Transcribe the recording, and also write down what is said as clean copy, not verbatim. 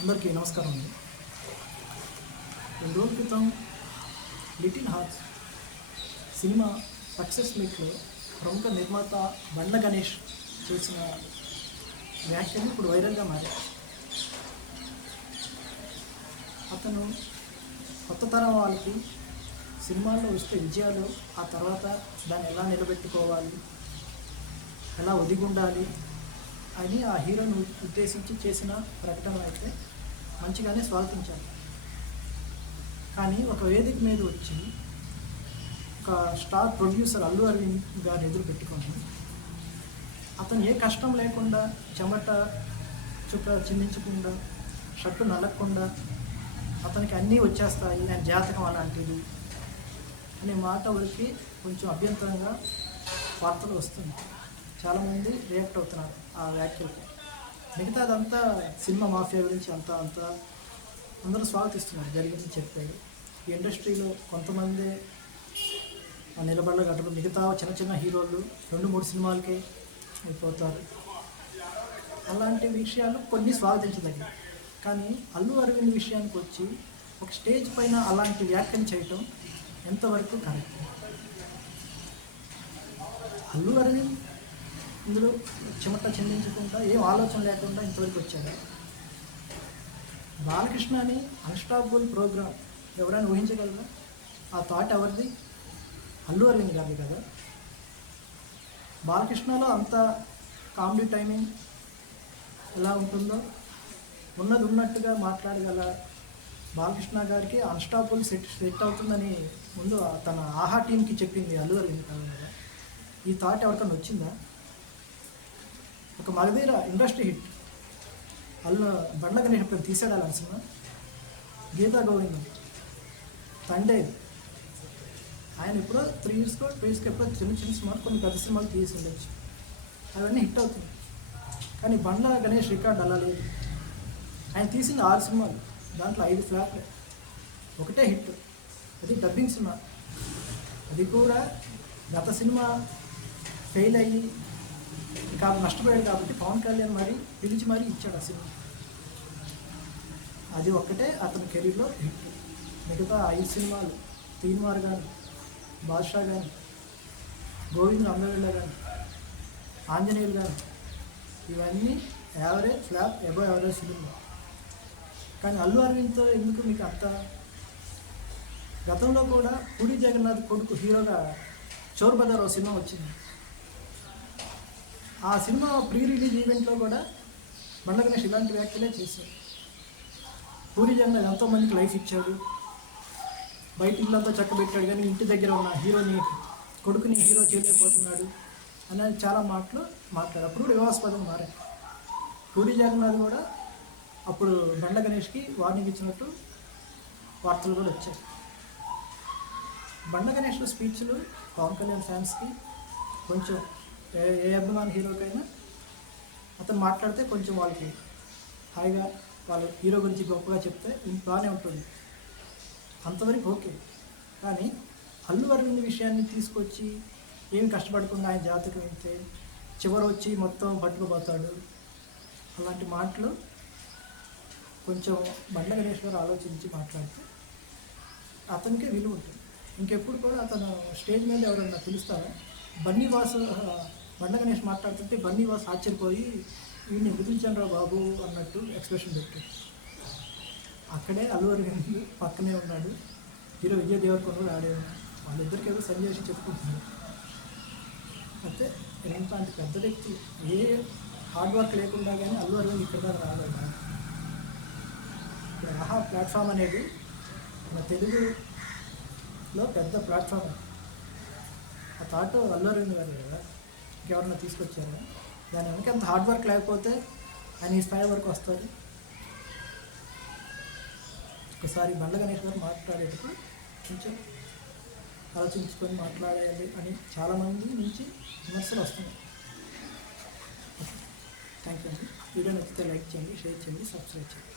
అందరికీ నమస్కారం అండి. 2 రోజుల క్రితం లిటిల్ హార్ట్స్ సినిమా సక్సెస్ మీట్లో ప్రముఖ నిర్మాత బండ్ల గణేష్ చేసిన వ్యాఖ్యలు ఇప్పుడు వైరల్గా మారాయి. అతను కొత్త తరం వాళ్ళకి సినిమాల్లో వస్తే విజయాలు, ఆ తర్వాత దాన్ని ఎలా నిలబెట్టుకోవాలి, ఎలా ఒదిగుండాలి అని ఆ హీరోని ఉద్దేశించి చేసిన ప్రకటన అయితే మంచిగానే స్వాగతించారు. కానీ ఒక వేదిక మీద వచ్చి ఒక స్టార్ ప్రొడ్యూసర్ అల్లు అరవింద్ గారిని ఎదురు పెట్టుకొని అతను ఏ కష్టం లేకుండా, చెమట చుక్క చిందించకుండా, షర్టు నలగకుండా అతనికి అన్నీ వచ్చేస్తాయి, ఆయన జాతకం అలాంటిది అనే మాట వరకు కొంచెం అభ్యంతరంగా వార్తలు వస్తుంది. చాలామంది రియాక్ట్ అవుతున్నారు ఆ వ్యాఖ్యలకి. మిగతా అదంతా సినిమా మాఫియా గురించి అంతా అందరూ స్వాగతిస్తున్నారు, జరిగింది చెప్పాడు. ఈ ఇండస్ట్రీలో కొంతమంది నిలబడగలరు, మిగతా చిన్న చిన్న హీరోలు 2-3 సినిమాలకే అయిపోతారు. అలాంటి విషయాలు కొన్ని స్వాగతించదగినవి. కానీ అల్లు అరవింద్ విషయానికి వచ్చి ఒక స్టేజ్ పైన అలాంటి వ్యాఖ్యలు చేయటం ఎంతవరకు కరెక్ట్? అల్లు అరవింద్ ఇందులో చెమట చెందించకుండా, ఏం ఆలోచన లేకుండా ఇంతవరకు వచ్చాడు. బాలకృష్ణ అని అన్స్టాపబుల్ ప్రోగ్రామ్ ఎవరైనా ఊహించగలరా? ఆ థాట్ ఎవరిది? అల్లు అరవింద్ గారిది కదా. బాలకృష్ణలో అంత కామెడీ టైమింగ్ ఎలా ఉంటుందో ఉన్నది ఉన్నట్టుగా మాట్లాడగల బాలకృష్ణ గారికి అన్స్టాపబుల్ సెట్ అవుతుందని ముందు తన ఆహా టీంకి చెప్పింది అల్లు అరవింద్ కాదు కదా. ఈ థాట్ ఎవరికైనా వచ్చిందా? ఒక మగధీర ఇండస్ట్రీ హిట్ బండ్ల గణేష్ ఎప్పుడు తీసాడు అలాంటి సినిమా? గీతా గోవిందం, తండే, ఆయన ఎప్పుడో 3 yearsకో 2 yearsకి ఎప్పుడో చిన్న సినిమాలు, కొన్ని పెద్ద సినిమాలు తీసి ఉండొచ్చు, అవన్నీ హిట్ అవుతుంది. కానీ బండ్ల గణేష్ రికార్డ్ అలా లేదు. ఆయన తీసిన 6 సినిమాలు, దాంట్లో 5 ఫ్లాప్లే, ఒకటే హిట్, అది డబ్బింగ్ సినిమా. అది కూడా గత సినిమా ఫెయిల్ అయ్యి నష్టపోయాడు కాబట్టి పవన్ కళ్యాణ్ పిలిచి ఇచ్చాడు ఆ సినిమా. అది ఒక్కటే అతని కెరీర్లో హిట్. మిగతా 5 సినిమాలు, తీన్మార్ కానీ, బాద్షా కానీ, గోవింద్ అందరిలో కానీ, ఆంజనేయులు కానీ, ఇవన్నీ average flop, above average cinema. కానీ అల్లు అరవింద్తో ఎందుకు మీకు అంత? గతంలో కూడా పూరి జగన్నాథ్ కొడుకు హీరోగా చోర్ బజార్ ఒక సినిమా వచ్చింది. ఆ సినిమా ప్రీ రిలీజ్ ఈవెంట్లో కూడా బండ్ల గణేష్ ఇలాంటి వ్యాఖ్యలే చేశాడు. పూరి జగన్నాథ్ ఎంతోమందికి లైఫ్ ఇచ్చాడు, బయట ఇల్లంతా చక్కబెట్టాడు, కానీ ఇంటి దగ్గర ఉన్న కొడుకుని హీరో చేయలేకపోతున్నాడు అనేది చాలా మాట్లాడు. అప్పుడు కూడా వివాదాస్పదంగా మారాడు. పూరి జగన్నాథ్ కూడా అప్పుడు బండ్ల గణేష్కి వార్నింగ్ ఇచ్చినట్టు వార్తలు కూడా వచ్చాయి. బండ్ల గణేష్ స్పీచ్లు పవన్ కళ్యాణ్ ఫ్యాన్స్కి కొంచెం, ఏ అభిమాన హీరోకైనా అతను మాట్లాడితే కొంచెం వాళ్ళకి హాయిగా, వాళ్ళ హీరో గురించి గొప్పగా చెప్తే బాగానే ఉంటుంది, అంతవరకు ఓకే. కానీ అల్లు అరవింద్ విషయాన్ని తీసుకొచ్చి ఏమి కష్టపడకుండా ఆయన జాతకం అయితే చివరి వచ్చి మొత్తం పట్టుకుపోతాడు, అలాంటి మాటలు కొంచెం బండ్ల గణేష్ గారు ఆలోచించి మాట్లాడితే అతనికే విలువ ఉంటుంది. ఇంకెప్పుడు కూడా అతను స్టేజ్ మీద ఎవరన్నా పిలుస్తారా? బన్నీవాసు, బండ్ల గణేష్ మాట్లాడుతుంటే బన్నీవాసు ఆశ్చర్యపోయి వీడిని గుర్తించాను రా బాబు అన్నట్టు ఎక్స్ప్రెషన్ పెట్టాడు. అక్కడే అల్లు అరవింద్ పక్కనే ఉన్నాడు, హీరో విజయ్ దేవరకొండ కూడా ఆడే ఉన్నాడు. వాళ్ళిద్దరికి ఏదో సంజయ్ చెప్పుకుంటున్నారు. అయితే ఇలాంటి పెద్ద వ్యక్తి ఏ హార్డ్ వర్క్ లేకుండా కానీ అల్లు అరవింద్ ఇక్కడ దాకా రాలేదు. ఆహా ప్లాట్ఫామ్ అనేది మన తెలుగులో పెద్ద ప్లాట్ఫామ్. ఆ థాట్ అల్లు అరవింద్ గారు కదా, ఇంకెవరన్నా తీసుకొచ్చారా? దాని వెనక అంత హార్డ్ వర్క్ లేకపోతే ఆయన ఈ స్థాయి వరకు వస్తారు. ఒకసారి బండ్ల గణేష్ గారు మాట్లాడేటప్పుడు కొంచెం ఆలోచించుకొని మాట్లాడాలి అని చాలామంది నుంచి విమర్శలు వస్తున్నాయి. థ్యాంక్ యూ అండి. వీడియో నచ్చితే లైక్ చేయండి, షేర్ చేయండి, సబ్స్క్రైబ్ చేయండి.